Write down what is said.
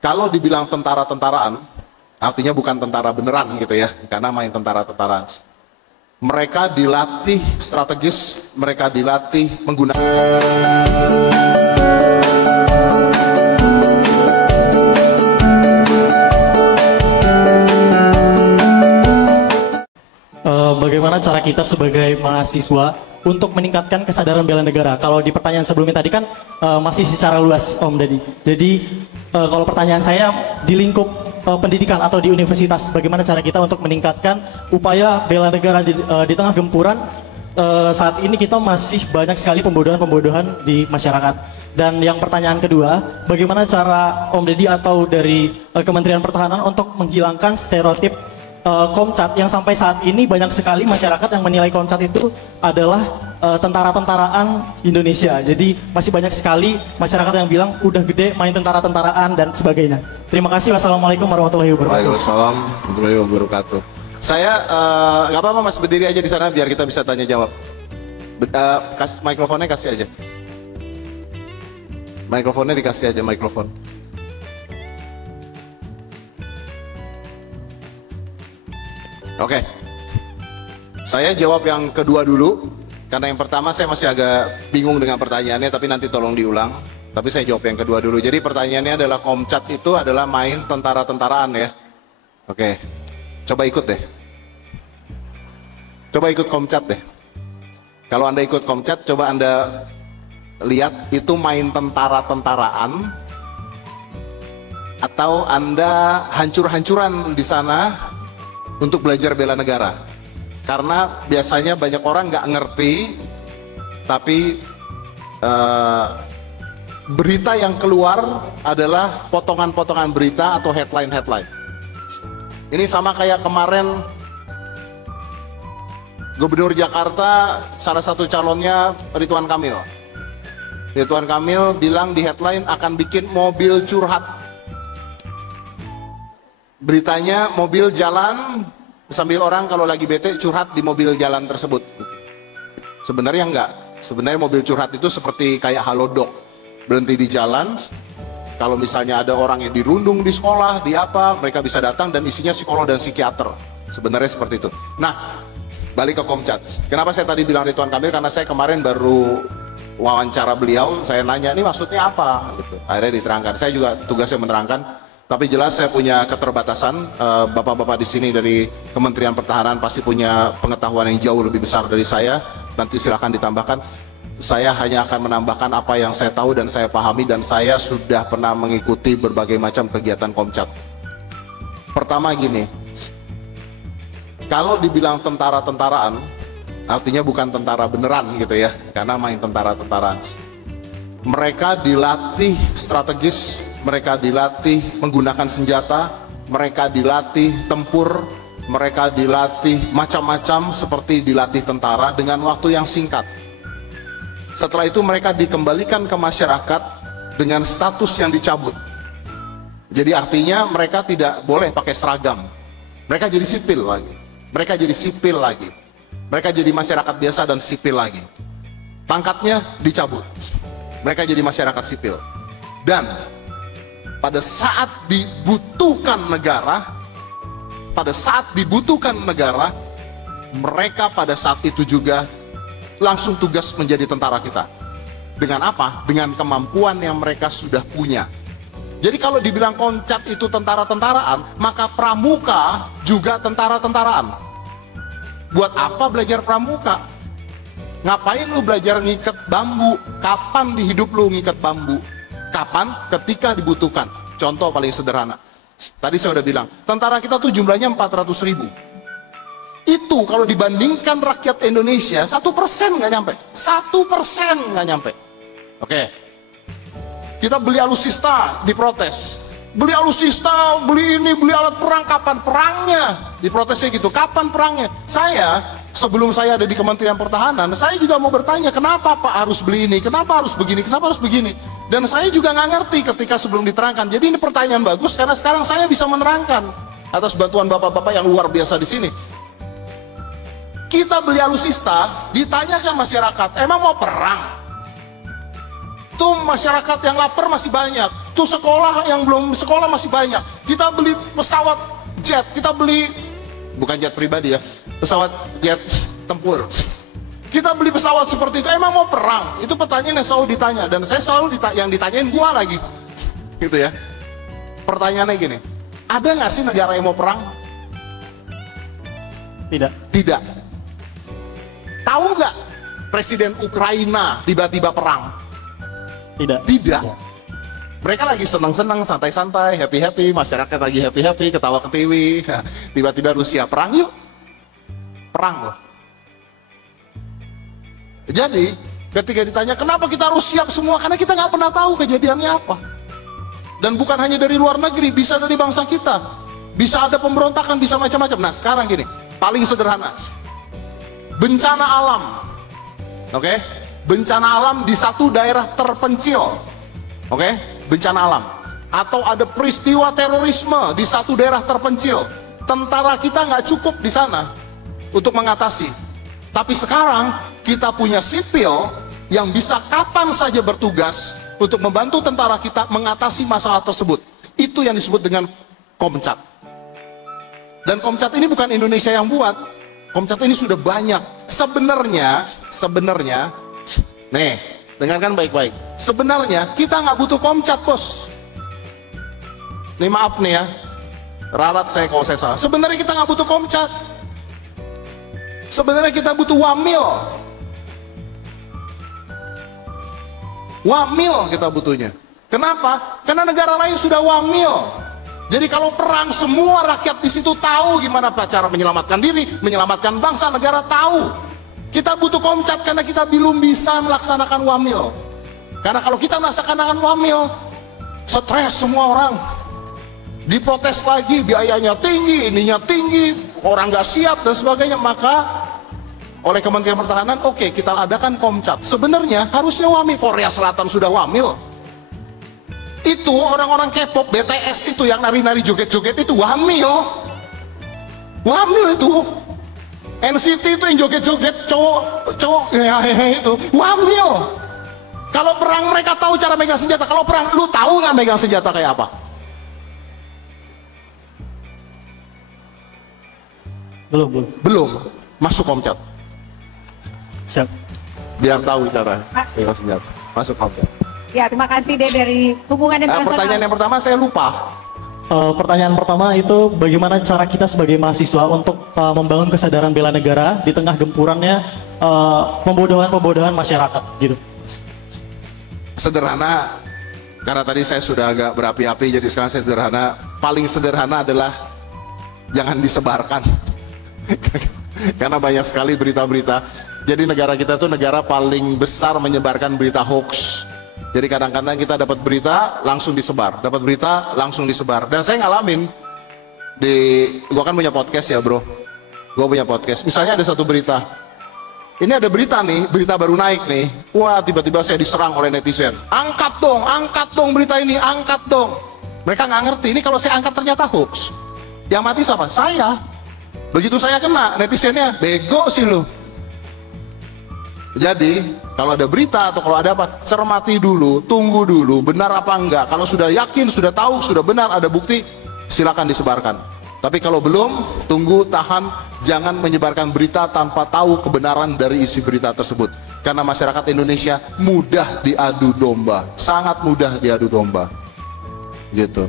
Kalau dibilang tentara-tentaraan, artinya bukan tentara beneran gitu ya, karena main tentara-tentaraan. Mereka dilatih strategis, mereka dilatih menggunakan. Bagaimana cara kita sebagai mahasiswa untuk meningkatkan kesadaran bela negara? Kalau di pertanyaan sebelumnya tadi kan masih secara luas Om Deddy. Jadi kalau pertanyaan saya di lingkup pendidikan atau di universitas, bagaimana cara kita untuk meningkatkan upaya bela negara di tengah gempuran saat ini kita masih banyak sekali pembodohan-pembodohan di masyarakat. Dan yang pertanyaan kedua, bagaimana cara Om Deddy atau dari Kementerian Pertahanan untuk menghilangkan stereotip Komcat yang sampai saat ini banyak sekali masyarakat yang menilai Komcat itu adalah tentara-tentaraan Indonesia. Jadi masih banyak sekali masyarakat yang bilang udah gede main tentara-tentaraan dan sebagainya. Terima kasih. Wassalamualaikum warahmatullahi wabarakatuh. Waalaikumsalam warahmatullahi wabarakatuh. Saya nggak apa-apa Mas, berdiri aja di sana biar kita bisa tanya jawab. Mikrofonnya kasih aja. Mikrofonnya dikasih aja mikrofon. Oke, saya jawab yang kedua dulu, karena yang pertama saya masih agak bingung dengan pertanyaannya, tapi nanti tolong diulang. Tapi saya jawab yang kedua dulu. Jadi pertanyaannya adalah Komcat itu adalah main tentara-tentaraan ya. Oke, coba ikut deh. Coba ikut Komcat deh. Kalau Anda ikut Komcat, coba Anda lihat itu main tentara-tentaraan atau Anda hancur-hancuran di sana untuk belajar bela negara. Karena biasanya banyak orang nggak ngerti, tapi berita yang keluar adalah potongan-potongan berita atau headline-headline. Ini sama kayak kemarin Gubernur Jakarta, salah satu calonnya Ridwan Kamil. Ridwan Kamil bilang di headline akan bikin mobil curhat. Beritanya mobil jalan sambil orang kalau lagi bete curhat di mobil jalan tersebut. Sebenarnya enggak. Sebenarnya mobil curhat itu seperti kayak halodoc. Berhenti di jalan. Kalau misalnya ada orang yang dirundung di sekolah, di apa, mereka bisa datang dan isinya psikolog dan psikiater. Sebenarnya seperti itu. Nah, balik ke Komcat. Kenapa saya tadi bilang Ridwan Kamil? Karena saya kemarin baru wawancara beliau, saya nanya ini maksudnya apa? Gitu. Akhirnya diterangkan. Saya juga tugasnya menerangkan. Tapi jelas saya punya keterbatasan. Bapak-bapak di sini dari Kementerian Pertahanan pasti punya pengetahuan yang jauh lebih besar dari saya. Nanti silakan ditambahkan. Saya hanya akan menambahkan apa yang saya tahu dan saya pahami, dan saya sudah pernah mengikuti berbagai macam kegiatan Komcat. Pertama gini, kalau dibilang tentara-tentaraan, artinya bukan tentara beneran gitu ya, karena main tentara-tentaraan. Mereka dilatih strategis, mereka dilatih menggunakan senjata, mereka dilatih tempur, mereka dilatih macam-macam seperti dilatih tentara dengan waktu yang singkat. Setelah itu mereka dikembalikan ke masyarakat dengan status yang dicabut. Jadi artinya mereka tidak boleh pakai seragam. Mereka jadi sipil lagi. Mereka jadi sipil lagi. Mereka jadi masyarakat biasa dan sipil lagi. Pangkatnya dicabut. Mereka jadi masyarakat sipil. Dan pada saat dibutuhkan negara, mereka pada saat itu juga langsung tugas menjadi tentara kita. Dengan apa? Dengan kemampuan yang mereka sudah punya. Jadi kalau dibilang Komcat itu tentara-tentaraan, maka pramuka juga tentara-tentaraan. Buat apa belajar pramuka? Ngapain lu belajar ngikat bambu? Kapan di hidup lu ngikat bambu? Kapan? Ketika dibutuhkan. Contoh paling sederhana. Tadi saya udah bilang, tentara kita tuh jumlahnya 400.000. Itu kalau dibandingkan rakyat Indonesia, 1% nggak nyampe. 1% nggak nyampe. Oke. Kita beli alutsista, diprotes. Beli alutsista, beli ini, beli alat perang, kapan perangnya? Diprotesnya gitu, kapan perangnya? Sebelum saya ada di Kementerian Pertahanan, saya juga mau bertanya, kenapa Pak harus beli ini? Kenapa harus begini? Kenapa harus begini? Dan saya juga nggak ngerti ketika sebelum diterangkan. Jadi ini pertanyaan bagus, karena sekarang saya bisa menerangkan atas bantuan bapak-bapak yang luar biasa di sini. Kita beli alutsista, ditanyakan masyarakat, emang mau perang? Tuh masyarakat yang lapar masih banyak. Tuh sekolah yang belum sekolah masih banyak. Kita beli pesawat jet, kita beli, bukan jet pribadi ya, pesawat jet tempur. Kita beli pesawat seperti itu, emang mau perang? Itu pertanyaan yang selalu ditanya. Dan saya selalu yang ditanyain gua lagi. Gitu ya. Pertanyaannya gini, ada nggak sih negara yang mau perang? Tidak. Tidak. Tahu nggak Presiden Ukraina tiba-tiba perang? Tidak. Tidak. Mereka lagi senang-senang, santai-santai, happy-happy, masyarakat lagi happy-happy, ketawa-ketiwi. Tiba-tiba Rusia perang yuk. Perang loh. Jadi, ketika ditanya kenapa kita harus siap semua, karena kita nggak pernah tahu kejadiannya apa. Dan bukan hanya dari luar negeri, bisa dari bangsa kita. Bisa ada pemberontakan, bisa macam-macam. Nah sekarang gini, paling sederhana. Bencana alam. Oke? Bencana alam di satu daerah terpencil. Oke? Bencana alam. Atau ada peristiwa terorisme di satu daerah terpencil. Tentara kita nggak cukup di sana untuk mengatasi. Tapi sekarang kita punya sipil yang bisa kapan saja bertugas untuk membantu tentara kita mengatasi masalah tersebut. Itu yang disebut dengan Komcat. Dan Komcat ini bukan Indonesia yang buat. Komcat ini sudah banyak. Sebenarnya, nih, dengarkan baik-baik. Sebenarnya kita nggak butuh Komcat, bos. Nih maaf nih ya, ralat saya kalau saya salah. Sebenarnya kita nggak butuh Komcat. Sebenarnya kita butuh Wamil. Wamil kita butuhnya. Kenapa? Karena negara lain sudah Wamil. Jadi kalau perang, semua rakyat di situ tahu gimana cara menyelamatkan diri, menyelamatkan bangsa, negara tahu. Kita butuh Komcat karena kita belum bisa melaksanakan Wamil. Karena kalau kita melaksanakan Wamil, stres semua orang. Diprotes lagi, biayanya tinggi, ininya tinggi, orang nggak siap dan sebagainya. Maka oleh Kementerian Pertahanan, oke, kita adakan Komcat. Sebenarnya harusnya Wamil. Korea Selatan sudah Wamil. Itu orang-orang K-pop, BTS itu yang nari-nari joget-joget itu Wamil. Wamil itu. NCT itu yang joget-joget cowok itu Wamil. Kalau perang mereka tahu cara megang senjata. Kalau perang, lu tahu nggak megang senjata kayak apa? Belum. Masuk Komcat. Siap. Biar tahu cara megang senjata. Masuk Komcat. Ya, terima kasih deh dari hubungan internasional. Pertanyaan yang pertama saya lupa. Pertanyaan pertama itu bagaimana cara kita sebagai mahasiswa untuk membangun kesadaran bela negara di tengah gempurannya pembodohan masyarakat gitu. Sederhana, karena tadi saya sudah agak berapi-api, jadi sekarang saya sederhana. Paling sederhana adalah jangan disebarkan. Karena banyak sekali berita-berita. Jadi negara kita tuh negara paling besar menyebarkan berita hoax. Jadi kadang-kadang kita dapat berita langsung disebar, dapat berita langsung disebar. Dan saya ngalamin gua kan punya podcast ya bro, gua punya podcast. Misalnya ada satu berita, ini ada berita nih, berita baru naik nih. Wah, tiba-tiba saya diserang oleh netizen. Angkat dong berita ini, angkat dong. Mereka nggak ngerti, ini kalau saya angkat ternyata hoax. Yang mati siapa? Saya. Begitu saya kena, netizennya bego sih lu. Jadi kalau ada berita atau kalau ada apa, cermati dulu, tunggu dulu, benar apa enggak. Kalau sudah yakin, sudah tahu, sudah benar, ada bukti, silakan disebarkan. Tapi kalau belum, tunggu, tahan, jangan menyebarkan berita tanpa tahu kebenaran dari isi berita tersebut. Karena masyarakat Indonesia mudah diadu domba, sangat mudah diadu domba. Gitu.